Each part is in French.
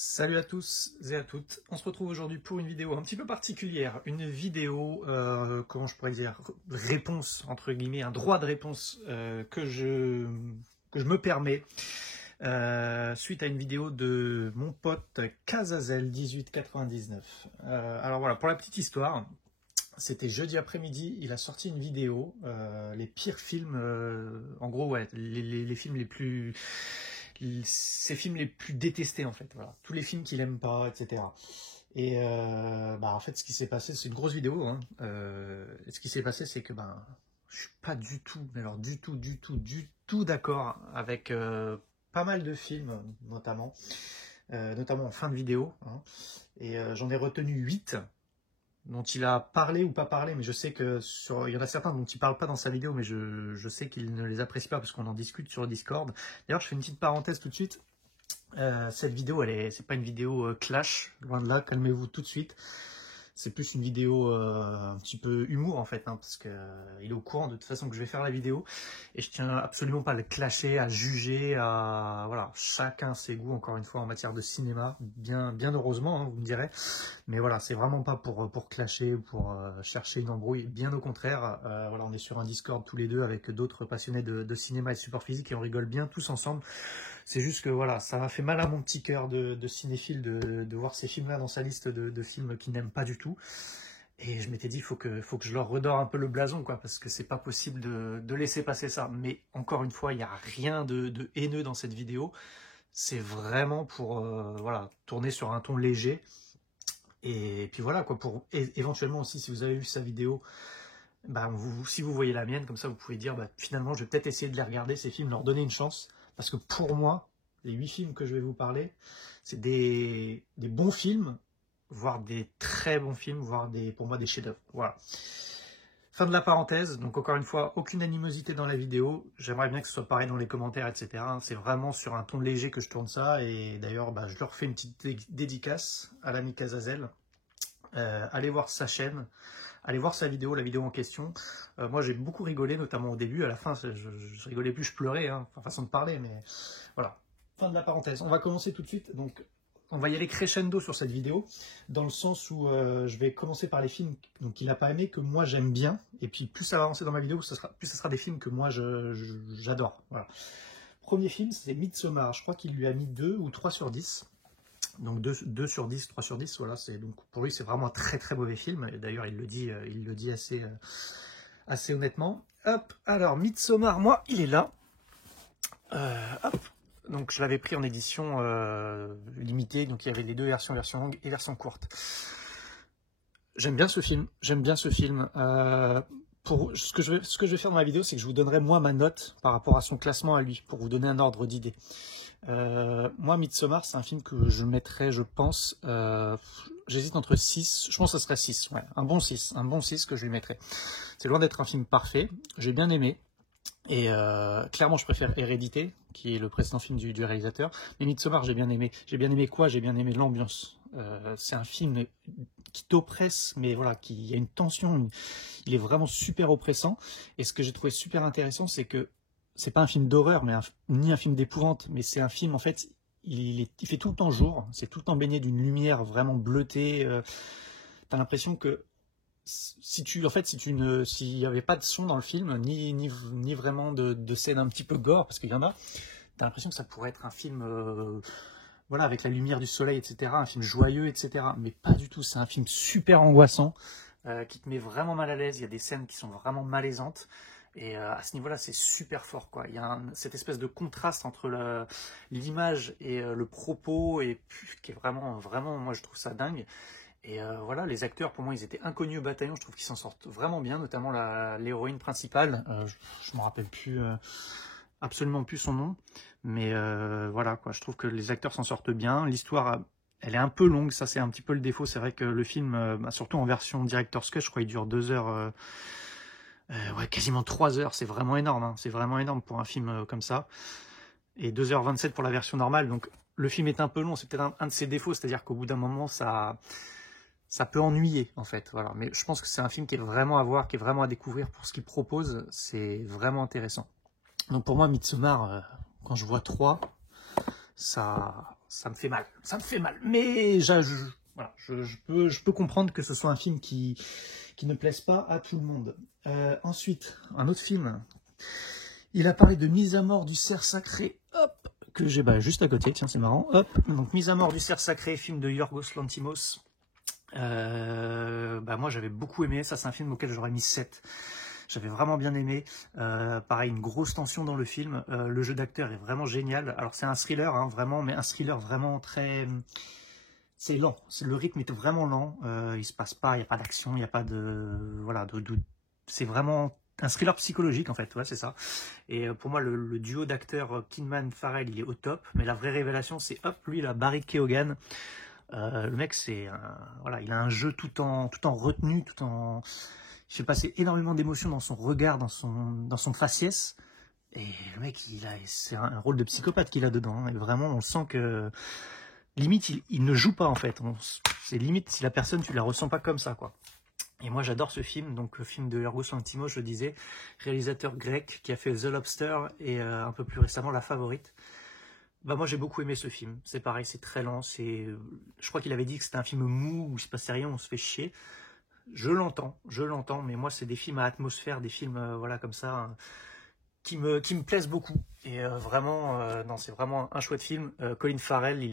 Salut à tous et à toutes, on se retrouve aujourd'hui pour une vidéo un petit peu particulière, une vidéo, comment je pourrais dire, réponse, entre guillemets, un droit de réponse que je me permets, suite à une vidéo de mon pote Kazazel1899. Alors voilà, pour la petite histoire, c'était jeudi après-midi, il a sorti une vidéo, les pires films, en gros, ouais, les films les plus... ses films les plus détestés en fait, voilà, tous les films qu'il aime pas, etc. Et en fait, ce qui s'est passé, c'est une grosse vidéo, hein. Et ce qui s'est passé, c'est que je suis pas du tout, mais alors du tout d'accord avec pas mal de films, notamment en fin de vidéo, hein. Et j'en ai retenu 8 dont il a parlé ou pas parlé, mais je sais que il y en a certains dont il parle pas dans sa vidéo, mais je sais qu'il ne les apprécie pas parce qu'on en discute sur le Discord. D'ailleurs, je fais une petite parenthèse tout de suite. Cette vidéo, c'est pas une vidéo clash, loin de là, calmez-vous tout de suite. C'est plus une vidéo un petit peu humour en fait, hein, parce que il est au courant de toute façon que je vais faire la vidéo et je tiens absolument pas à le clasher, à juger, à voilà, chacun ses goûts encore une fois en matière de cinéma, bien heureusement, hein, vous me direz, mais voilà, c'est vraiment pas pour clasher ou pour chercher une embrouille, bien au contraire. Voilà, on est sur un Discord tous les deux avec d'autres passionnés de cinéma et de support physique et on rigole bien tous ensemble. C'est juste que voilà, ça m'a fait mal à mon petit cœur de cinéphile de voir ces films-là dans sa liste de films qu'il n'aime pas du tout. Et je m'étais dit, faut que je leur redore un peu le blason, quoi, parce que c'est pas possible de laisser passer ça. Mais encore une fois, il n'y a rien de haineux dans cette vidéo. C'est vraiment pour voilà, tourner sur un ton léger. Et puis voilà, quoi, pour éventuellement aussi, si vous avez vu sa vidéo, si vous voyez la mienne, comme ça vous pouvez dire, finalement, je vais peut-être essayer de les regarder, ces films, leur donner une chance. Parce que pour moi, les 8 films que je vais vous parler, c'est des bons films, voire des très bons films, voire pour moi des chefs-d'œuvre. Voilà. Fin de la parenthèse. Donc encore une fois, aucune animosité dans la vidéo. J'aimerais bien que ce soit pareil dans les commentaires, etc. C'est vraiment sur un ton léger que je tourne ça. Et d'ailleurs, je leur fais une petite dédicace à l'ami Kazazel. Allez voir sa chaîne. Allez voir sa vidéo, la vidéo en question. Moi, j'ai beaucoup rigolé, notamment au début. À la fin, je rigolais plus, je pleurais, hein, façon de parler, mais voilà. Fin de la parenthèse. On va commencer tout de suite. Donc, on va y aller crescendo sur cette vidéo, dans le sens où je vais commencer par les films qu'il n'a pas aimé, que moi j'aime bien. Et puis, plus ça va avancer dans ma vidéo, plus ça sera des films que moi j'adore. Voilà. Premier film, c'est Midsommar. Je crois qu'il lui a mis 2 ou 3 sur 10. Donc 2 sur 10, 3 sur 10, voilà, donc pour lui c'est vraiment un très mauvais film, et d'ailleurs il le dit assez honnêtement. Hop, alors Midsommar, moi il est là. Hop, donc je l'avais pris en édition limitée, donc il y avait les deux version longue et version courte. J'aime bien ce film, pour ce que je vais faire dans la vidéo, c'est que je vous donnerai moi ma note par rapport à son classement à lui, pour vous donner un ordre d'idée. Moi, Midsommar, c'est un film que je mettrais, je pense, j'hésite entre 6, je pense que ce serait 6, ouais, un bon 6 que je lui mettrais. C'est loin d'être un film parfait, j'ai bien aimé, et clairement je préfère Hérédité, qui est le précédent film du réalisateur, mais Midsommar j'ai bien aimé. J'ai bien aimé quoi? J'ai bien aimé l'ambiance. C'est un film qui t'oppresse, mais voilà, il y a une tension, il est vraiment super oppressant, et ce que j'ai trouvé super intéressant, c'est que c'est pas un film d'horreur, ni un film d'épouvante, mais c'est un film, en fait, il fait tout le temps jour, c'est tout le temps baigné d'une lumière vraiment bleutée. T'as l'impression que s'il n'y avait pas de son dans le film, ni vraiment de scène un petit peu gore, parce qu'il y en a, t'as l'impression que ça pourrait être un film, voilà, avec la lumière du soleil, etc., un film joyeux, etc., mais pas du tout, c'est un film super angoissant, qui te met vraiment mal à l'aise, il y a des scènes qui sont vraiment malaisantes. Et à ce niveau-là, c'est super fort, quoi. Il y a cette espèce de contraste entre l'image et le propos, et qui est vraiment, moi, je trouve ça dingue. Et voilà, les acteurs, pour moi, ils étaient inconnus au bataillon. Je trouve qu'ils s'en sortent vraiment bien, notamment l'héroïne principale. Je me rappelle plus, absolument plus son nom. Mais voilà, quoi. Je trouve que les acteurs s'en sortent bien. L'histoire, elle est un peu longue. Ça, c'est un petit peu le défaut. C'est vrai que le film, surtout en version Director's Cut, je crois qu'il dure 2 heures... ouais, quasiment 3 heures, c'est vraiment énorme, hein. C'est vraiment énorme pour un film comme ça. Et 2h27 pour la version normale, donc le film est un peu long, c'est peut-être un de ses défauts, c'est-à-dire qu'au bout d'un moment, ça peut ennuyer, en fait. Voilà. Mais je pense que c'est un film qui est vraiment à voir, qui est vraiment à découvrir pour ce qu'il propose, c'est vraiment intéressant. Donc pour moi, Midsommar, quand je vois 3, ça ça me fait mal. Ça me fait mal. Mais voilà, je peux comprendre que ce soit un film qui ne plaise pas à tout le monde. Ensuite, un autre film. Il a parlé de Mise à mort du cerf sacré. Hop, que j'ai juste à côté. Tiens, c'est marrant. Hop, donc Mise à mort du cerf sacré, film de Yorgos Lanthimos. Moi, j'avais beaucoup aimé. Ça, c'est un film auquel j'aurais mis 7. J'avais vraiment bien aimé. Pareil, une grosse tension dans le film. Le jeu d'acteur est vraiment génial. Alors, c'est un thriller, hein, vraiment, mais un thriller vraiment très... C'est lent. Le rythme est vraiment lent. Il se passe pas, il n'y a pas d'action, il n'y a pas de... Voilà, c'est vraiment un thriller psychologique, en fait. Ouais, c'est ça. Et pour moi, le duo d'acteurs Kidman-Farrell, il est au top. Mais la vraie révélation, c'est hop, lui, la Barry Keoghan. Le mec, voilà, il a un jeu tout en retenue, tout en... Je fais passer énormément d'émotions dans son regard, dans son faciès. Et le mec, c'est un rôle de psychopathe qu'il a dedans. Hein. Et vraiment, on sent que... Limite, il ne joue pas, en fait. C'est limite, si la personne, tu la ressens pas comme ça, quoi. Et moi, j'adore ce film. Donc, le film de Yorgos Lanthimos, je disais, réalisateur grec qui a fait The Lobster et un peu plus récemment La Favorite. Moi, j'ai beaucoup aimé ce film. C'est pareil, c'est très lent. Je crois qu'il avait dit que c'était un film mou où il se passait rien, on se fait chier. Je l'entends, mais moi, c'est des films à atmosphère, des films voilà, comme ça, hein, qui me plaisent beaucoup. Et vraiment, non, c'est vraiment un chouette film. Colin Farrell,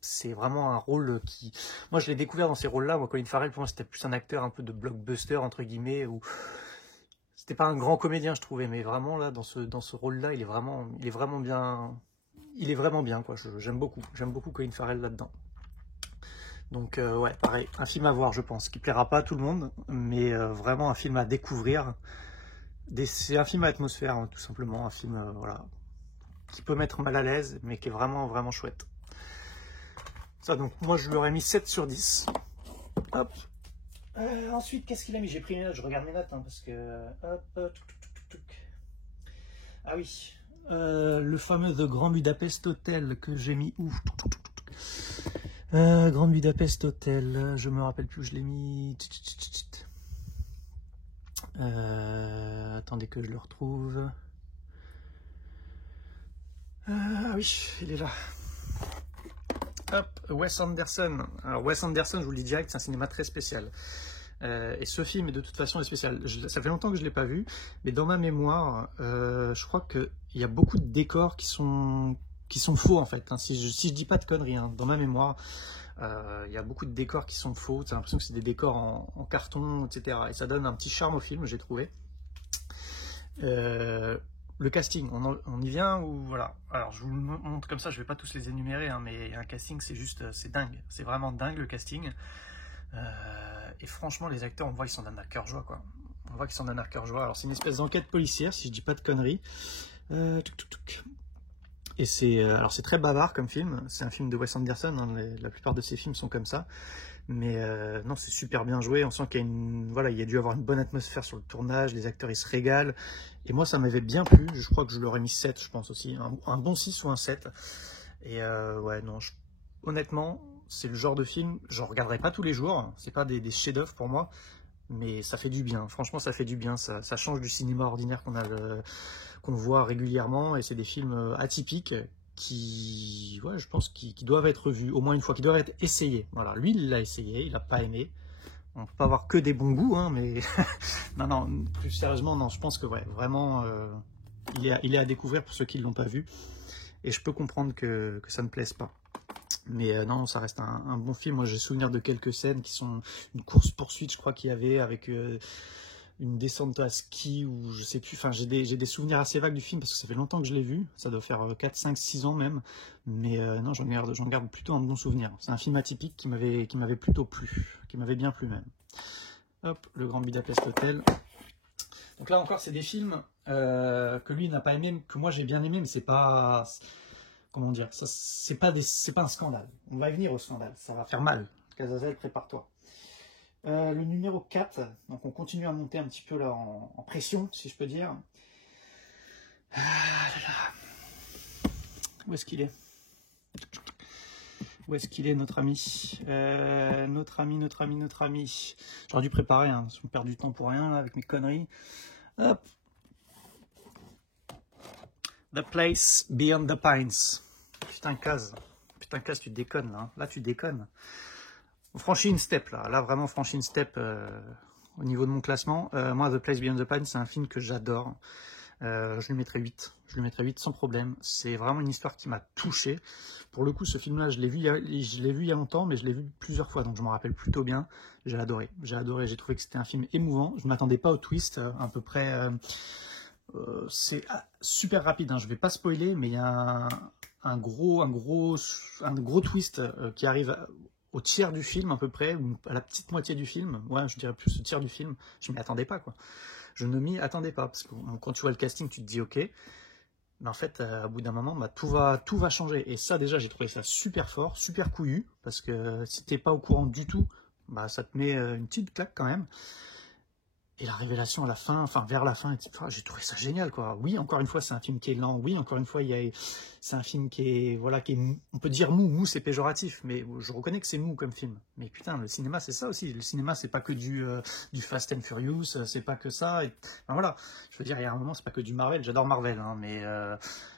c'est vraiment un rôle qui... Moi, je l'ai découvert dans ces rôles-là. Moi, Colin Farrell, pour moi, c'était plus un acteur un peu de blockbuster, entre guillemets, où... C'était pas un grand comédien, je trouvais, mais vraiment, là, dans ce rôle-là, il est vraiment bien... Il est vraiment bien, quoi. J'aime beaucoup Colin Farrell là-dedans. Donc ouais, pareil, un film à voir, je pense, qui plaira pas à tout le monde, mais vraiment un film à découvrir. C'est un film à atmosphère, hein, tout simplement, un film voilà, qui peut mettre mal à l'aise, mais qui est vraiment, vraiment chouette. Ça, donc moi, je lui aurais mis 7 sur 10. Hop. Ensuite, qu'est-ce qu'il a mis? J'ai pris mes notes, je regarde mes notes, hein, parce que... Hop, Ah oui, le fameux The Grand Budapest Hotel que j'ai mis où? Grand Budapest Hotel, je me rappelle plus où je l'ai mis. Attendez que je le retrouve. Ah oui, il est là. Hop, Wes Anderson. Alors Wes Anderson, je vous le dis direct, c'est un cinéma très spécial. Et ce film, de toute façon, est spécial. Ça fait longtemps que je ne l'ai pas vu, mais dans ma mémoire, je crois qu'il y a beaucoup de décors qui sont faux, en fait. Hein. Si je dis pas de conneries, hein, dans ma mémoire, il y a beaucoup de décors qui sont faux. T'as l'impression que c'est des décors en carton, etc. Et ça donne un petit charme au film, j'ai trouvé. Le casting, on y vient ou voilà. Alors je vous le montre comme ça, je vais pas tous les énumérer, hein, mais un casting, c'est dingue. C'est vraiment dingue le casting. Et franchement, les acteurs, on voit qu'ils s'en donnent à cœur joie, quoi. On voit qu'ils s'en donnent à cœur joie. Alors c'est une espèce d'enquête policière, si je dis pas de conneries. Et c'est très bavard comme film. C'est un film de Wes Anderson. Hein, la plupart de ses films sont comme ça. Mais non, c'est super bien joué. On sent qu'il y a dû avoir une bonne atmosphère sur le tournage. Les acteurs, ils se régalent. Et moi, ça m'avait bien plu. Je crois que je leur ai mis 7, je pense aussi. Un bon 6 ou un 7. Et ouais, non, honnêtement, c'est le genre de film, j'en regarderai pas tous les jours. C'est pas des chefs-d'œuvre pour moi. Mais ça fait du bien. Franchement, ça fait du bien. Ça change du cinéma ordinaire qu'on voit régulièrement. Et c'est des films atypiques ouais, je pense qu'ils doivent être vus au moins une fois, qu'ils doivent être essayés. Voilà, lui, il l'a essayé, il n'a pas aimé. On peut pas avoir que des bons goûts, hein, mais non, plus sérieusement, non, je pense que ouais, vraiment, il est à découvrir pour ceux qui ne l'ont pas vu. Et je peux comprendre que ça ne plaise pas. Mais non, ça reste un bon film. Moi, j'ai souvenir de quelques scènes qui sont une course-poursuite, je crois qu'il y avait, avec une descente à ski, ou je sais plus. Enfin, j'ai des souvenirs assez vagues du film, parce que ça fait longtemps que je l'ai vu. Ça doit faire 4, 5, 6 ans même. Mais non, j'en garde plutôt un bon souvenir. C'est un film atypique qui m'avait plutôt plu, qui m'avait bien plu même. Hop, le Grand Budapest Hotel. Donc là encore, c'est des films que lui n'a pas aimé, que moi j'ai bien aimé, mais c'est pas... Comment dire, c'est pas un scandale. On va y venir au scandale, ça va faire mal. Cazazel, prépare-toi. Le numéro 4, donc on continue à monter un petit peu là en pression, si je peux dire. Où est-ce qu'il est? Où est-ce qu'il est, notre ami? Notre ami. J'aurais dû préparer, hein, je me perds du temps pour rien là, avec mes conneries. Hop. The Place Beyond the Pines. Putain, Kaz. Putain, Kaz, tu déconnes, là. Hein. Là, tu déconnes. On franchit une step, là. Là, vraiment, franchit une step au niveau de mon classement. Moi, The Place Beyond the Pines, c'est un film que j'adore. Je lui mettrais 8. Je lui mettrais 8 sans problème. C'est vraiment une histoire qui m'a touché. Pour le coup, ce film-là, je l'ai vu il y a longtemps, mais je l'ai vu plusieurs fois, donc je m'en rappelle plutôt bien. J'ai adoré. J'ai adoré. J'ai trouvé que c'était un film émouvant. Je ne m'attendais pas au twist. À peu près... c'est super rapide, hein. Je vais pas spoiler, mais il y a un gros twist qui arrive au tiers du film à peu près, ou à la petite moitié du film. Ouais, je dirais plus au tiers du film. Je m'y attendais pas, quoi. Je ne m'y attendais pas, parce que quand tu vois le casting, tu te dis ok, mais en fait, au bout d'un moment, bah, tout va changer. Et ça, déjà, j'ai trouvé ça super fort, super couillu, parce que si t'es pas au courant du tout, bah, ça te met une petite claque quand même. Et la révélation à la fin, enfin vers la fin, j'ai trouvé ça génial, quoi. Oui, encore une fois, c'est un film qui est lent. Oui, encore une fois, c'est un film qui est, voilà, on peut dire mou. Mou, c'est péjoratif, mais je reconnais que c'est mou comme film. Mais putain, le cinéma, c'est ça aussi. Le cinéma, c'est pas que du Fast and Furious, c'est pas que ça. Enfin, voilà, je veux dire, il y a un moment, c'est pas que du Marvel. J'adore Marvel, hein, mais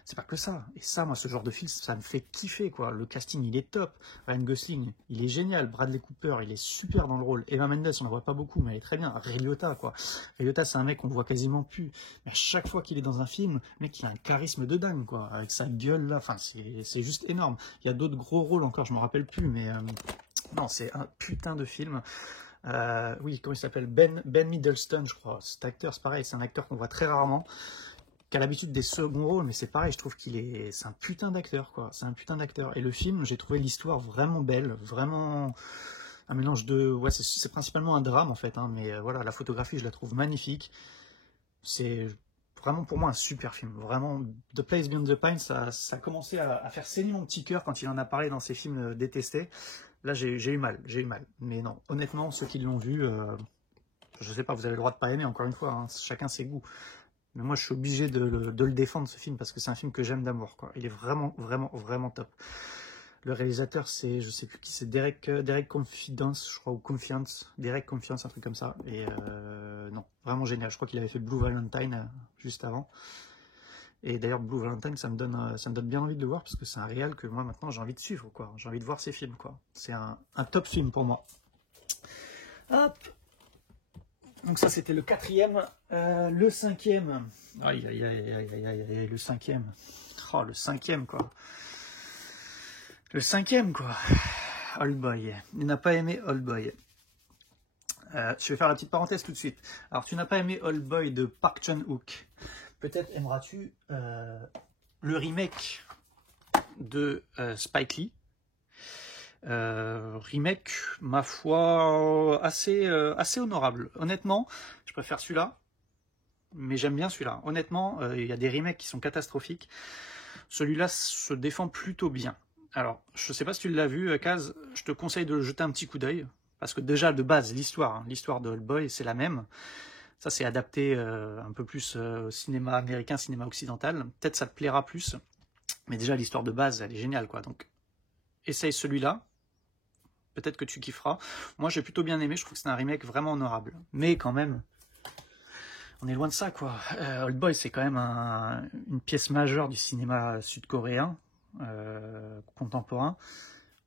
c'est pas que ça. Et ça, moi, ce genre de film, ça me fait kiffer, quoi. Le casting, il est top. Ryan Gosling, il est génial. Bradley Cooper, il est super dans le rôle. Eva Mendes, on la voit pas beaucoup, mais elle est très bien. Ray Liotta, quoi. Ray Liotta, c'est un mec qu'on voit quasiment plus. Mais à chaque fois qu'il est dans un film, le mec, il a un charisme de dingue, quoi. Avec sa gueule, là, enfin, c'est juste énorme. Il y a d'autres gros rôles encore, je me rappelle plus, mais non, c'est un putain de film. Oui, comment il s'appelle, Ben Middleton, je crois. Cet acteur, c'est pareil, c'est un acteur qu'on voit très rarement, qui a l'habitude des seconds rôles, mais c'est pareil, je trouve c'est un putain d'acteur, quoi. C'est un putain d'acteur. Et le film, j'ai trouvé l'histoire vraiment belle, vraiment un mélange de... Ouais, c'est principalement un drame, en fait, hein, mais voilà, la photographie, je la trouve magnifique. C'est vraiment, pour moi, un super film. Vraiment, The Place Beyond the Pines, ça a commencé à faire saigner mon petit cœur quand il en a parlé dans ses films détestés. Là, j'ai eu mal. Mais non, honnêtement, ceux qui l'ont vu, je sais pas, vous avez le droit de pas aimer, encore une fois, hein, chacun ses goûts. Mais moi, je suis obligé de le défendre, ce film, parce que c'est un film que j'aime d'amour, quoi. Il est vraiment, vraiment, vraiment top. Le réalisateur, c'est, je sais plus qui, c'est Derek Confidence, je crois, ou Confiance. Derek Confiance, un truc comme ça. Et non, vraiment génial. Je crois qu'il avait fait Blue Valentine juste avant. Et d'ailleurs, Blue Valentine, ça me donne bien envie de le voir, parce que c'est un réal que moi, maintenant, j'ai envie de suivre, quoi. J'ai envie de voir ses films, quoi. C'est un top film pour moi. Hop. Donc ça, c'était le 4e. Le 5e. Aïe, aïe, aïe, aïe, aïe, aïe, le 5e. Oh, le 5e, quoi. Le 5e, quoi. Old Boy. Il n'a pas aimé Old Boy. Je vais faire la petite parenthèse tout de suite. Alors, tu n'as pas aimé Old Boy de Park Chan-wook. Peut-être aimeras-tu le remake de Spike Lee. Remake, ma foi, assez honorable. Honnêtement, je préfère celui-là, mais j'aime bien celui-là. Honnêtement, il y a des remakes qui sont catastrophiques. Celui-là se défend plutôt bien. Alors, je sais pas si tu l'as vu, Kaz, je te conseille de jeter un petit coup d'œil, parce que déjà, de base, l'histoire de Old Boy, c'est la même. Ça, c'est adapté un peu plus au cinéma américain, cinéma occidental. Peut-être ça te plaira plus, mais déjà, l'histoire de base, elle est géniale, quoi. Donc, essaye celui-là. Peut-être que tu kifferas. Moi, j'ai plutôt bien aimé. Je trouve que c'est un remake vraiment honorable. Mais quand même, on est loin de ça, quoi. Old Boy, c'est quand même une pièce majeure du cinéma sud-coréen contemporain.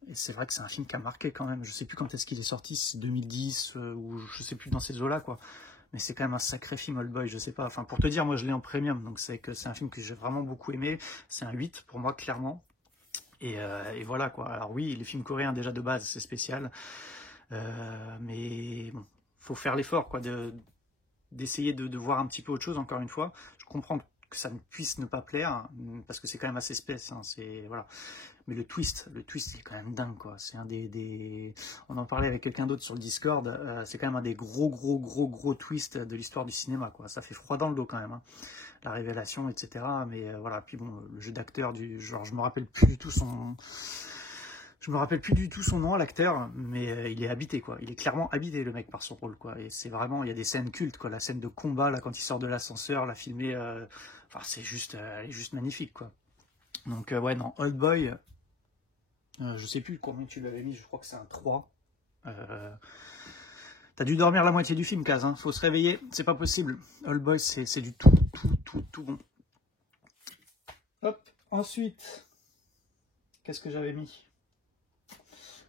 Et c'est vrai que c'est un film qui a marqué quand même. Je sais plus quand est-ce qu'il est sorti, c'est 2010 ou je sais plus dans ces eaux-là, quoi. Mais c'est quand même un sacré film, Old Boy. Je sais pas. Enfin, pour te dire, moi, je l'ai en premium, donc c'est un film que j'ai vraiment beaucoup aimé. C'est un 8 pour moi, clairement. Et voilà, quoi. Alors oui, les films coréens déjà de base c'est spécial, mais bon, faut faire l'effort, quoi, d'essayer de voir un petit peu autre chose. Encore une fois, je comprends que ça ne puisse ne pas plaire parce que c'est quand même assez spécial, hein, voilà. Mais le twist il est quand même dingue, quoi. C'est un on en parlait avec quelqu'un d'autre sur le Discord. C'est quand même un des gros twists de l'histoire du cinéma, quoi. Ça fait froid dans le dos quand même, hein. La révélation, etc. Mais voilà. Puis bon, le jeu d'acteur genre, je me rappelle plus du tout son nom à l'acteur, mais il est habité, quoi. Il est clairement habité, le mec, par son rôle, quoi. Et c'est vraiment, il y a des scènes cultes, quoi. La scène de combat là quand il sort de l'ascenseur, la filmée, enfin c'est juste, elle est juste magnifique, quoi. Donc ouais, non, Old Boy. Je sais plus combien tu l'avais mis, je crois que c'est un 3. T'as dû dormir la moitié du film, Kaz, hein. Faut se réveiller, c'est pas possible. Old Boy, c'est du tout bon. Hop, ensuite, Qu'est-ce que j'avais mis?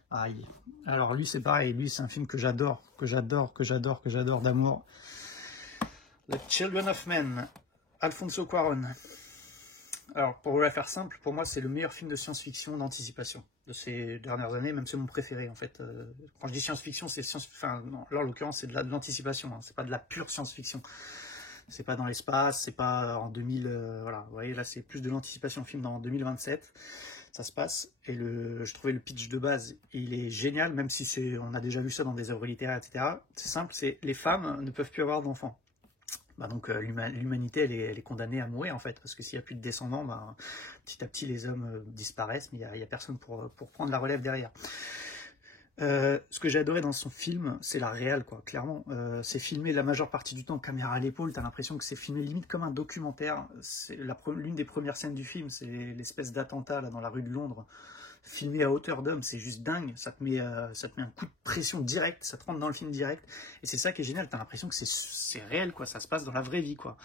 Aïe. Alors lui c'est pareil, lui c'est un film que j'adore d'amour. The Children of Men, Alfonso Cuarón. Alors pour vous la faire simple, pour moi c'est le meilleur film de science-fiction d'anticipation de ces dernières années, même c'est mon préféré en fait. Quand je dis science-fiction, c'est enfin non, là en l'occurrence c'est de l'anticipation, hein. C'est pas de la pure science-fiction. C'est pas dans l'espace, c'est pas en 2000, voilà, vous voyez là c'est plus de l'anticipation, film dans 2027. Ça se passe, et je trouvais le pitch de base, il est génial, même si on a déjà vu ça dans des œuvres littéraires, etc. C'est simple, c'est les femmes ne peuvent plus avoir d'enfants. Bah donc l'humanité elle est condamnée à mourir en fait, parce que s'il n'y a plus de descendants, bah, petit à petit les hommes disparaissent, mais il y a personne pour prendre la relève derrière. Ce que j'ai adoré dans son film, c'est la réal, quoi, clairement. C'est filmé la majeure partie du temps, caméra à l'épaule, t'as l'impression que c'est filmé limite comme un documentaire. L'une des premières scènes du film, c'est l'espèce d'attentat là dans la rue de Londres, filmé à hauteur d'homme, c'est juste dingue, ça te met un coup de pression direct, ça te rentre dans le film direct, et c'est ça qui est génial, t'as l'impression que c'est réel, quoi, ça se passe dans la vraie vie, quoi.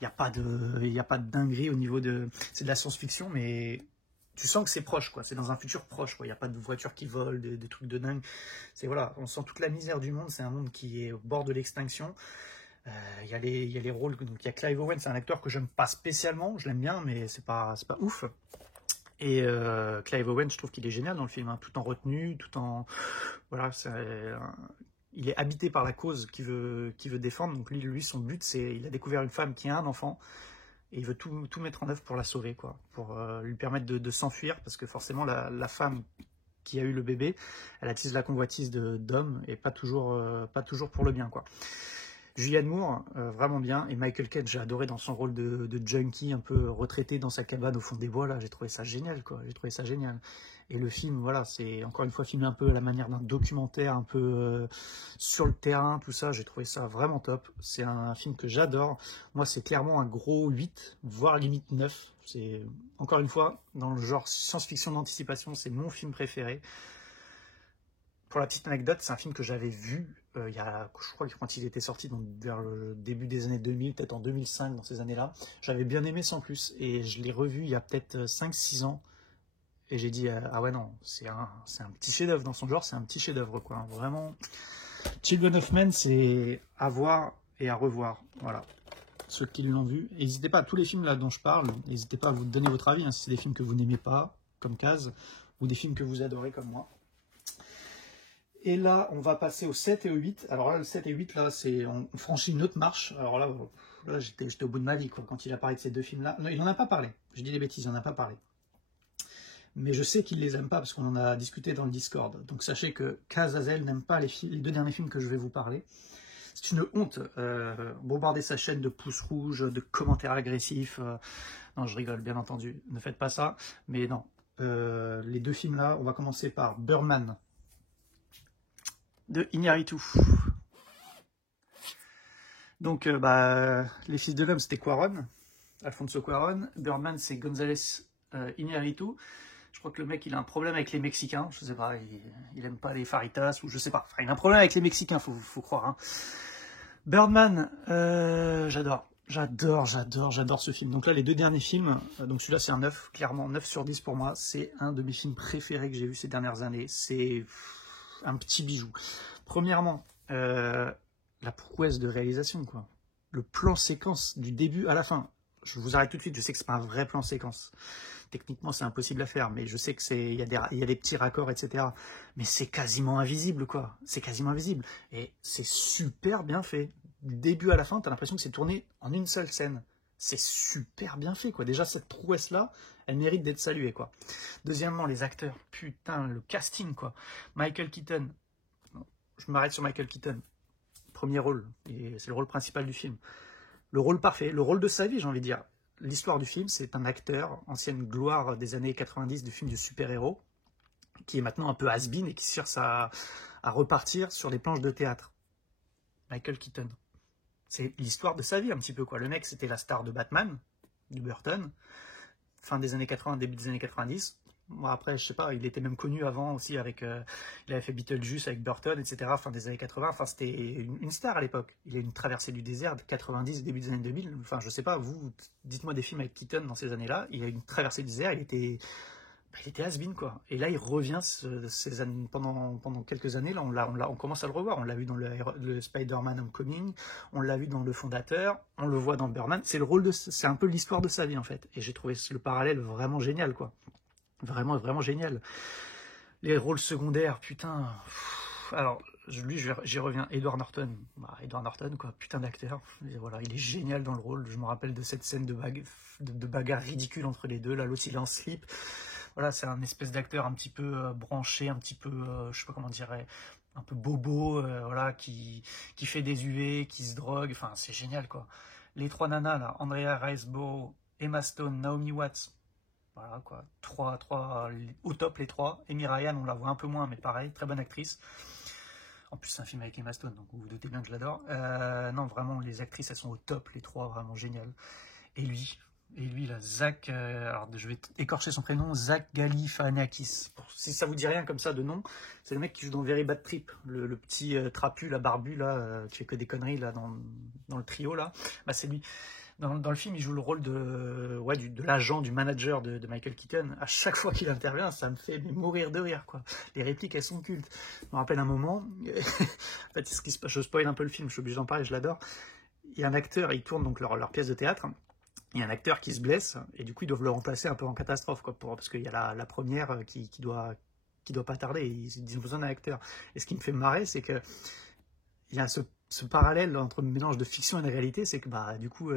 Il n'y a pas de dinguerie au niveau de... C'est de la science-fiction, mais... Tu sens que c'est proche, quoi. C'est dans un futur proche, quoi. Il n'y a pas de voitures qui volent, des trucs de dingue. C'est voilà, on sent toute la misère du monde. C'est un monde qui est au bord de l'extinction. Il y a les rôles. Donc il y a Clive Owen, c'est un acteur que j'aime pas spécialement. Je l'aime bien, mais c'est pas ouf. Et Clive Owen, je trouve qu'il est génial dans le film, hein, tout en retenue, tout en voilà. Il est habité par la cause qu'il veut défendre. Donc lui, son but, c'est il a découvert une femme qui a un enfant. Et il veut tout mettre en œuvre pour la sauver, quoi, pour lui permettre de s'enfuir, parce que forcément la femme qui a eu le bébé, elle attise la convoitise d'hommes, et pas toujours pour le bien, quoi. Julianne Moore, vraiment bien, et Michael Caine, j'ai adoré dans son rôle de junkie, un peu retraité dans sa cabane au fond des bois, là, j'ai trouvé ça génial, quoi, j'ai trouvé ça génial. Et le film, voilà, c'est encore une fois filmé un peu à la manière d'un documentaire, un peu sur le terrain, tout ça, j'ai trouvé ça vraiment top. C'est un film que j'adore. Moi, c'est clairement un gros 8, voire limite 9. C'est, encore une fois, dans le genre science-fiction d'anticipation, c'est mon film préféré. Pour la petite anecdote, c'est un film que j'avais vu, je crois que quand il était sorti, donc vers le début des années 2000, peut-être en 2005, dans ces années-là. J'avais bien aimé sans plus, et je l'ai revu il y a peut-être 5-6 ans. Et j'ai dit, ah ouais, non, c'est un petit chef-d'œuvre dans son genre, c'est un petit chef-d'œuvre, quoi. Vraiment, Children of Men, c'est à voir et à revoir. Voilà. Ceux qui l'ont vu, n'hésitez pas, tous les films là dont je parle, n'hésitez pas à vous donner votre avis, hein, si c'est des films que vous n'aimez pas, comme Case, ou des films que vous adorez, comme moi. Et là, on va passer au 7 et au 8. Alors là, le 7 et 8, là, on franchit une autre marche. Alors là j'étais au bout de ma vie, quoi, quand il a parlé de ces deux films-là. Non, il n'en a pas parlé. Je dis des bêtises, il n'en a pas parlé. Mais je sais qu'il les aime pas parce qu'on en a discuté dans le Discord. Donc sachez que Kazazel n'aime pas les deux derniers films que je vais vous parler. C'est une honte. Bombarder sa chaîne de pouces rouges, de commentaires agressifs. Non, je rigole, bien entendu. Ne faites pas ça. Mais non. Les deux films là, on va commencer par Birdman de Iñárritu. Donc, les fils de l'homme, c'était Cuarón, Alfonso Cuarón. Birdman, c'est González Iñárritu. Je crois que le mec, il a un problème avec les Mexicains. Je sais pas, il aime pas les faritas, ou je sais pas. Enfin, il a un problème avec les Mexicains, faut croire. Hein. Birdman, j'adore ce film. Donc là, les deux derniers films, donc celui-là, c'est un 9, clairement 9 sur 10 pour moi. C'est un de mes films préférés que j'ai vu ces dernières années. C'est un petit bijou. Premièrement, la prouesse de réalisation, quoi. Le plan séquence du début à la fin. Je vous arrête tout de suite, je sais que c'est pas un vrai plan séquence. Techniquement, c'est impossible à faire, mais je sais que il y a des petits raccords, etc. Mais c'est quasiment invisible, quoi. C'est quasiment invisible. Et c'est super bien fait. Du début à la fin, t'as l'impression que c'est tourné en une seule scène. C'est super bien fait, quoi. Déjà, cette prouesse-là, elle mérite d'être saluée, quoi. Deuxièmement, les acteurs. Putain, le casting, quoi. Michael Keaton. Je m'arrête sur Michael Keaton. Premier rôle. Et c'est le rôle principal du film. Le rôle parfait. Le rôle de sa vie, j'ai envie de dire. L'histoire du film, c'est un acteur, ancienne gloire des années 90 du film de super-héros, qui est maintenant un peu has-been et qui cherche à repartir sur les planches de théâtre. Michael Keaton. C'est l'histoire de sa vie un petit peu, quoi. Le mec, c'était la star de Batman, de Burton, fin des années 80, début des années 90. Bon, après, je sais pas, il était même connu avant aussi avec... il avait fait Beetlejuice avec Burton, etc., fin des années 80. Enfin, c'était une star à l'époque. Il a une traversée du désert de 90, début des années 2000. Enfin, je sais pas, vous, dites-moi des films avec Keaton dans ces années-là. Il a une traversée du désert, il était il était has-been, quoi. Et là, il revient ces années, pendant quelques années. Là, on commence à le revoir. On l'a vu dans le Spider-Man Homecoming, on l'a vu dans Le Fondateur, on le voit dans Birdman. C'est un peu l'histoire de sa vie, en fait. Et j'ai trouvé le parallèle vraiment génial, quoi. Vraiment, vraiment génial. Les rôles secondaires, putain. Alors, j'y reviens. Edward Norton. Edward Norton, quoi. Putain d'acteur. Voilà, il est génial dans le rôle. Je me rappelle de cette scène de bagarre ridicule entre les deux. Là, l'autre, il est en slip. Voilà, c'est un espèce d'acteur un petit peu branché, un petit peu, je sais pas comment dire, un peu bobo, voilà, qui fait des UV, qui se drogue. Enfin, c'est génial, quoi. Les trois nanas, là, Andrea Riseborough, Emma Stone, Naomi Watts. Voilà, quoi. Trois, au top, les trois. Amy Ryan, on la voit un peu moins, mais pareil, très bonne actrice. En plus, c'est un film avec Emma Stone, donc vous vous doutez bien que je l'adore. Non, vraiment, les actrices, elles sont au top, les trois, vraiment géniales. Et lui, là, Zach, alors je vais écorcher son prénom, Zach Galifianakis. Si ça vous dit rien comme ça de nom, c'est le mec qui joue dans Very Bad Trip, le petit trapu, la barbu, là, qui fait que des conneries, là, dans le trio, là. Bah, c'est lui. Dans le film, il joue le rôle de l'agent, du manager de Michael Keaton. À chaque fois qu'il intervient, ça me fait mourir de rire, quoi. Les répliques, elles sont cultes. Je me rappelle un moment, en fait, ce qui se passe, je spoil un peu le film, je suis obligé d'en parler, je l'adore. Il y a un acteur, ils tournent donc leur pièce de théâtre. Il y a un acteur qui se blesse, et du coup, ils doivent le remplacer un peu en catastrophe, quoi, parce qu'il y a la première qui doit pas tarder, ils ont besoin d'un acteur. Et ce qui me fait marrer, c'est que il y a ce parallèle entre le mélange de fiction et de réalité, c'est que du coup,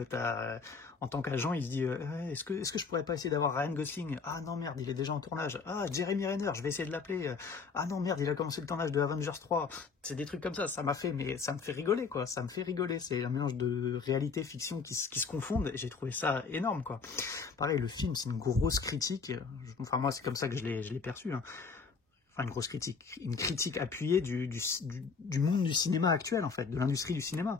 en tant qu'agent, il se dit est-ce que je pourrais pas essayer d'avoir Ryan Gosling? Ah non, merde, il est déjà en tournage. Ah, Jeremy Renner, je vais essayer de l'appeler. Ah non, merde, il a commencé le tournage de Avengers 3. C'est des trucs comme ça, ça me fait rigoler, quoi. Ça me fait rigoler. C'est un mélange de réalité et fiction qui se confondent, et j'ai trouvé ça énorme, quoi. Pareil, le film, c'est une grosse critique. Enfin, moi, c'est comme ça que je l'ai perçu, hein. Enfin, une critique appuyée du monde du cinéma actuel, en fait, de l'industrie du cinéma.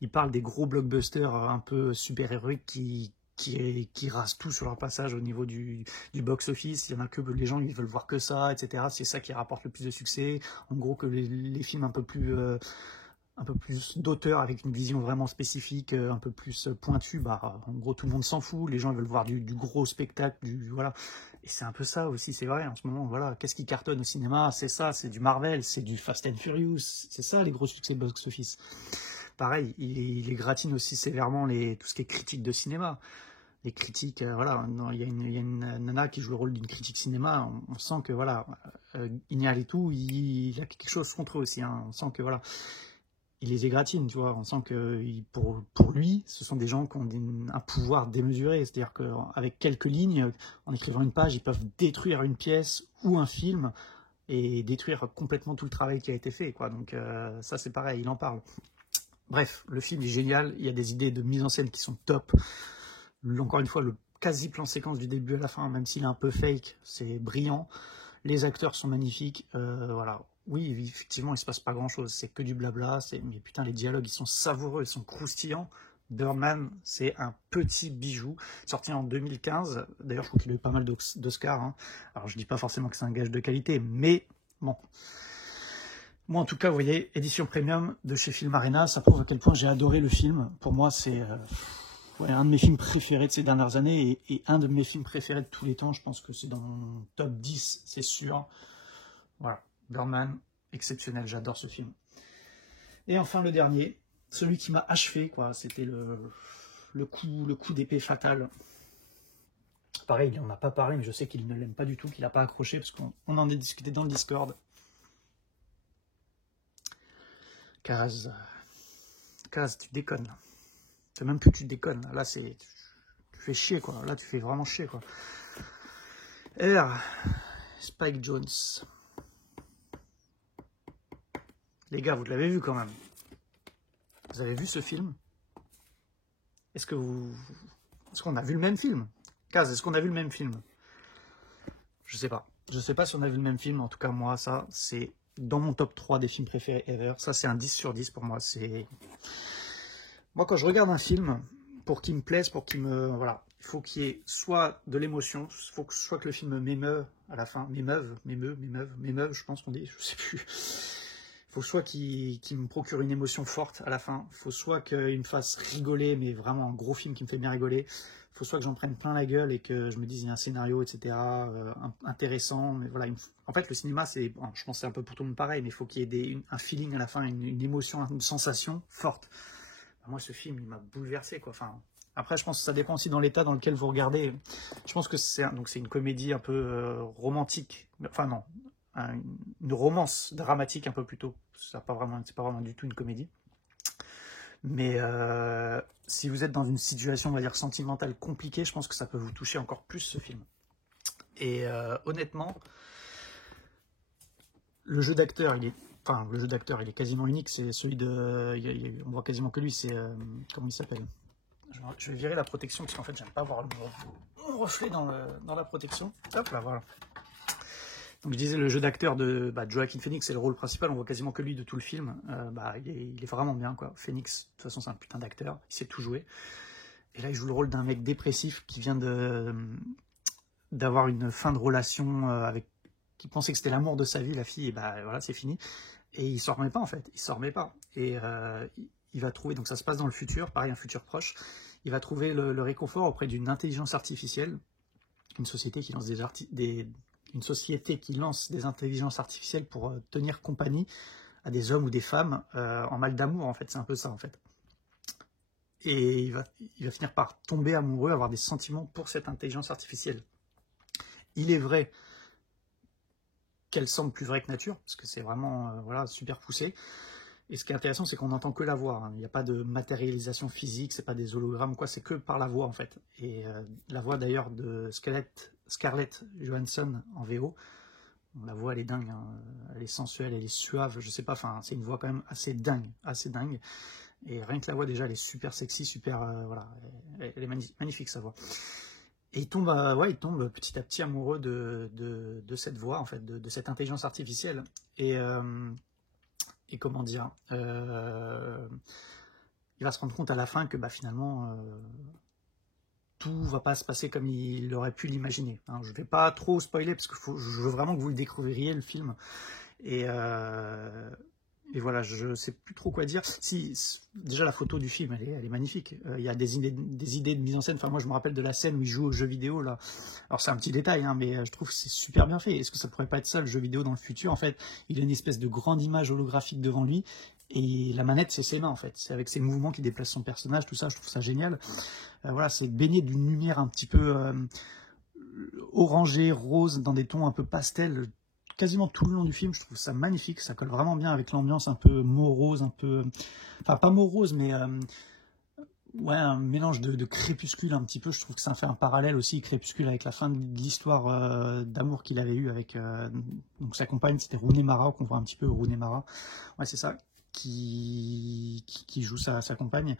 Il parle des gros blockbusters un peu super-héroïques qui rasent tout sur leur passage au niveau du box-office. Il y en a que les gens, ils veulent voir que ça, etc. C'est ça qui rapporte le plus de succès. En gros, que les films un peu plus d'auteur avec une vision vraiment spécifique, un peu plus pointue, en gros tout le monde s'en fout, les gens veulent voir du gros spectacle, voilà. Et c'est un peu ça aussi, c'est vrai, en ce moment, voilà, qu'est-ce qui cartonne au cinéma? C'est ça, c'est du Marvel, c'est du Fast and Furious, c'est ça les gros succès box-office. Pareil, il gratine aussi sévèrement tout ce qui est critique de cinéma. Les critiques, voilà, il y a une nana qui joue le rôle d'une critique cinéma, on sent que, voilà, Iñárritu, tout, il a quelque chose contre eux aussi, hein, on sent que, voilà, il les égratine, tu vois. On sent que pour lui, ce sont des gens qui ont un pouvoir démesuré. C'est-à-dire qu'avec quelques lignes, en écrivant une page, ils peuvent détruire une pièce ou un film et détruire complètement tout le travail qui a été fait, quoi. Donc ça, c'est pareil, il en parle. Bref, le film est génial. Il y a des idées de mise en scène qui sont top. Encore une fois, le quasi-plan séquence du début à la fin, même s'il est un peu fake, c'est brillant. Les acteurs sont magnifiques. Voilà. Oui, effectivement, il se passe pas grand-chose. C'est que du blabla. Mais putain, les dialogues, ils sont savoureux, ils sont croustillants. Birdman, c'est un petit bijou. Sorti en 2015. D'ailleurs, je crois qu'il a eu pas mal d'Oscars, hein. Alors, je dis pas forcément que c'est un gage de qualité, mais bon. Moi, en tout cas, vous voyez, édition premium de chez Film Arena, ça prouve à quel point j'ai adoré le film. Pour moi, c'est un de mes films préférés de ces dernières années et un de mes films préférés de tous les temps. Je pense que c'est dans mon top 10, c'est sûr. Voilà, Birdman, exceptionnel, j'adore ce film. Et enfin, le dernier, celui qui m'a achevé, quoi, c'était le coup d'épée fatal. Pareil, il n'en a pas parlé, mais je sais qu'il ne l'aime pas du tout, qu'il n'a pas accroché, parce qu'on en a discuté dans le Discord. Kaz, tu déconnes. C'est même plus que tu déconnes. Là, tu fais chier, quoi. Là, tu fais vraiment chier, quoi. Spike Jonze. Les gars, vous l'avez vu quand même. Vous avez vu ce film? Est-ce qu'on a vu le même film? Kaz, est-ce qu'on a vu le même film? Je sais pas. Je sais pas si on a vu le même film. En tout cas, moi, ça, c'est dans mon top 3 des films préférés ever. Ça, c'est un 10 sur 10 pour moi. Moi, quand je regarde un film, pour qu'il me plaise, pour qu'il me... Voilà. Il faut qu'il y ait soit de l'émotion, il faut soit que le film m'émeuve à la fin. M'émeuve, je pense qu'on dit, je sais plus. Il faut soit qu'il me procure une émotion forte à la fin. Il faut soit qu'il me fasse rigoler, mais vraiment un gros film qui me fait bien rigoler. Il faut soit que j'en prenne plein la gueule et que je me dise il y a un scénario, etc., intéressant. Mais voilà, en fait, le cinéma, c'est, bon, je pense que c'est un peu pour tout le monde pareil, mais il faut qu'il y ait un feeling à la fin, une émotion, une sensation forte. Moi, ce film, il m'a bouleversé, quoi. Enfin, après, je pense que ça dépend aussi dans l'état dans lequel vous regardez. Je pense que c'est une comédie un peu romantique. Enfin, non, une romance dramatique un peu plus tôt. C'est pas vraiment du tout une comédie. Mais si vous êtes dans une situation, on va dire, sentimentale compliquée, je pense que ça peut vous toucher encore plus, ce film. Et honnêtement, le jeu d'acteur, il est quasiment unique. C'est celui de... on voit quasiment que lui, c'est... comment il s'appelle? Je vais virer la protection, parce qu'en fait, j'aime pas voir mon reflet dans la protection. Hop là, voilà. Donc je disais, le jeu d'acteur de Joaquin Phoenix, c'est le rôle principal, on voit quasiment que lui de tout le film. Il est vraiment bien, quoi. Phoenix, de toute façon, c'est un putain d'acteur, il sait tout jouer. Et là, il joue le rôle d'un mec dépressif qui vient d'avoir une fin de relation qui pensait que c'était l'amour de sa vie, la fille, et voilà, c'est fini. Et il s'en remet pas, en fait, il s'en remet pas. Et il va trouver, donc ça se passe dans le futur, pareil, un futur proche, il va trouver le réconfort auprès d'une intelligence artificielle, une société qui lance une société qui lance des intelligences artificielles pour tenir compagnie à des hommes ou des femmes en mal d'amour, en fait. C'est un peu ça, en fait. Et il va finir par tomber amoureux, avoir des sentiments pour cette intelligence artificielle. Il est vrai qu'elle semble plus vraie que nature, parce que c'est vraiment voilà, super poussé. Et ce qui est intéressant, c'est qu'on n'entend que la voix. Hein. Il n'y a pas de matérialisation physique, c'est pas des hologrammes, quoi. C'est que par la voix, en fait. Et la voix, d'ailleurs, de Scarlett Johansson en VO, la voix, elle est dingue. Hein. Elle est sensuelle, elle est suave, je sais pas. Enfin, c'est une voix quand même assez dingue, assez dingue. Et rien que la voix, déjà, elle est super sexy, super... voilà. Elle est magnifique, sa voix. Et il tombe petit à petit amoureux de cette voix, en fait, de cette intelligence artificielle. Et comment dire, il va se rendre compte à la fin que finalement tout va pas se passer comme il aurait pu l'imaginer. Hein, je vais pas trop spoiler parce que je veux vraiment que vous le découvriez, le film. Et voilà, je sais plus trop quoi dire. Déjà la photo du film, elle est magnifique. Il y a des idées de mise en scène. Enfin, moi, je me rappelle de la scène où il joue au jeu vidéo là. Alors c'est un petit détail, hein, mais je trouve que c'est super bien fait. Est-ce que ça pourrait pas être ça le jeu vidéo dans le futur? En fait, il a une espèce de grande image holographique devant lui et la manette, c'est ses mains en fait. C'est avec ses mouvements qu'il déplace son personnage. Tout ça, je trouve ça génial. Voilà, c'est baigné d'une lumière un petit peu orangée, rose, dans des tons un peu pastel. Quasiment tout le long du film, je trouve ça magnifique, ça colle vraiment bien avec l'ambiance un peu morose, un peu... Enfin, pas morose, mais... ouais, un mélange de Crépuscule un petit peu, je trouve que ça fait un parallèle aussi, Crépuscule, avec la fin de l'histoire d'amour qu'il avait eue avec... donc sa compagne, c'était Rooney Mara, qu'on voit un petit peu, Rooney Mara. Ouais, c'est ça, qui joue sa compagne.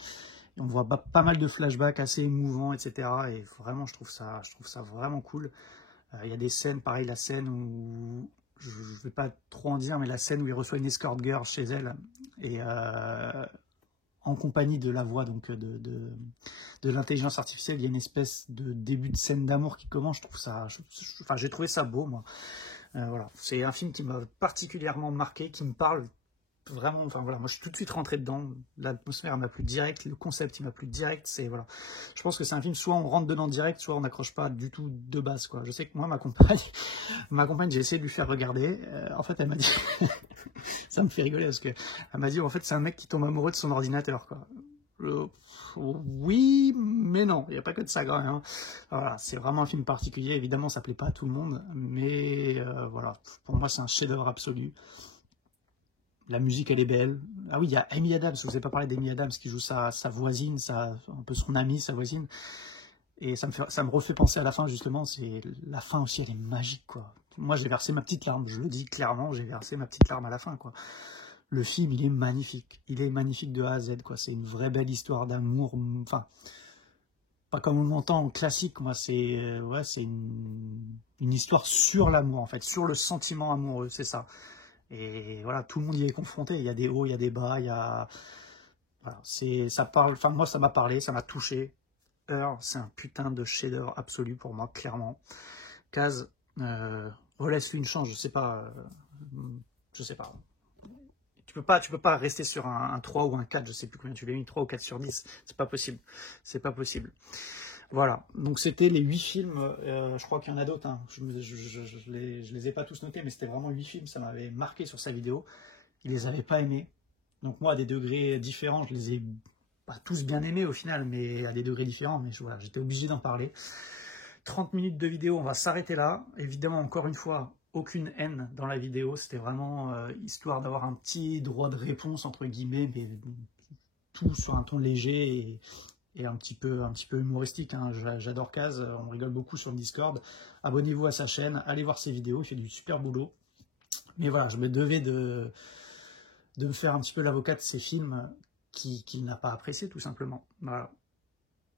Et on voit pas mal de flashbacks assez émouvants, etc. Et vraiment, je trouve ça vraiment cool. Il y a des scènes, pareil, la scène où... Je ne vais pas trop en dire, mais la scène où il reçoit une escort girl chez elle, et en compagnie de la voix donc de l'intelligence artificielle, il y a une espèce de début de scène d'amour qui commence. Je trouve ça, enfin, j'ai trouvé ça beau, moi. Voilà, c'est un film qui m'a particulièrement marqué, qui me parle vraiment. Enfin voilà, moi je suis tout de suite rentré dedans. L'atmosphère m'a plu direct, le concept il m'a plu direct. C'est voilà, je pense que c'est un film, soit on rentre dedans direct, soit on n'accroche pas du tout de base, quoi. Je sais que moi ma compagne, j'ai essayé de lui faire regarder. En fait, elle m'a dit, ça me fait rigoler parce que elle m'a dit en fait c'est un mec qui tombe amoureux de son ordinateur, quoi. Oui, mais non, il n'y a pas que de ça quand même. Hein. Voilà, c'est vraiment un film particulier. Évidemment, ça plaît pas à tout le monde, mais voilà, pour moi c'est un chef-d'œuvre absolu. La musique, elle est belle. Ah oui, il y a Amy Adams, je ne vous ai pas parlé d'Amy Adams qui joue sa voisine, un peu son amie, sa voisine. Et ça me refait penser à la fin, justement. C'est la fin aussi, elle est magique, quoi. Moi, j'ai versé ma petite larme, je le dis clairement, j'ai versé ma petite larme à la fin, quoi. Le film, il est magnifique. Il est magnifique de A à Z, quoi. C'est une vraie belle histoire d'amour. Enfin, pas comme on l'entend en classique, moi, c'est ouais, c'est une histoire sur l'amour, en fait, sur le sentiment amoureux, c'est ça. Et voilà, tout le monde y est confronté. Il y a des hauts, il y a des bas, il y a... Voilà, ça parle... Enfin, moi, ça m'a parlé, ça m'a touché. C'est un putain de chef-d'œuvre absolu pour moi, clairement. Kaz, relaisse-lui une chance, je sais pas. Je sais pas. Tu peux pas rester sur un 3 ou un 4, je sais plus combien tu l'as mis, 3 ou 4 sur 10. C'est pas possible. C'est pas possible. Voilà, donc c'était les 8 films, je crois qu'il y en a d'autres, hein. Je les ai pas tous notés, mais c'était vraiment 8 films, ça m'avait marqué sur sa vidéo. Il les avait pas aimés, donc moi à des degrés différents, je les ai pas tous bien aimés au final, mais à des degrés différents, mais voilà, j'étais obligé d'en parler. 30 minutes de vidéo, on va s'arrêter là. Évidemment, encore une fois, aucune haine dans la vidéo, c'était vraiment histoire d'avoir un petit droit de réponse, entre guillemets, mais tout sur un ton léger et un petit peu humoristique, hein. J'adore Kaz, on rigole beaucoup sur le Discord. Abonnez-vous à sa chaîne, allez voir ses vidéos, il fait du super boulot. Mais voilà, je me devais de me faire un petit peu l'avocat de ces films qu'il n'a pas apprécié, tout simplement. Voilà.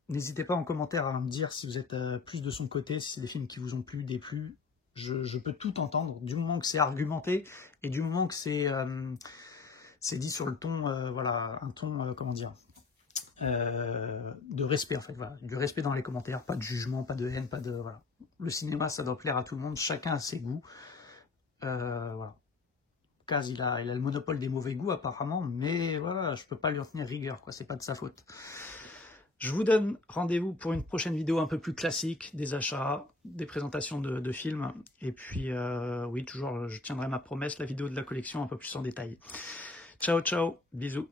N'hésitez pas en commentaire à me dire si vous êtes plus de son côté, si c'est des films qui vous ont plu, déplu. Je peux tout entendre, du moment que c'est argumenté et du moment que c'est dit sur le ton, voilà, un ton, comment dire, de respect en fait, voilà, du respect dans les commentaires, pas de jugement, pas de haine, pas de, voilà. Le cinéma, ça doit plaire à tout le monde, chacun a ses goûts, voilà. Kaz, il a le monopole des mauvais goûts apparemment, mais voilà, je peux pas lui en tenir rigueur, quoi, c'est pas de sa faute. Je vous donne rendez-vous pour une prochaine vidéo un peu plus classique, des achats, des présentations de films, et puis oui, toujours, je tiendrai ma promesse, la vidéo de la collection un peu plus en détail. Ciao, ciao, bisous.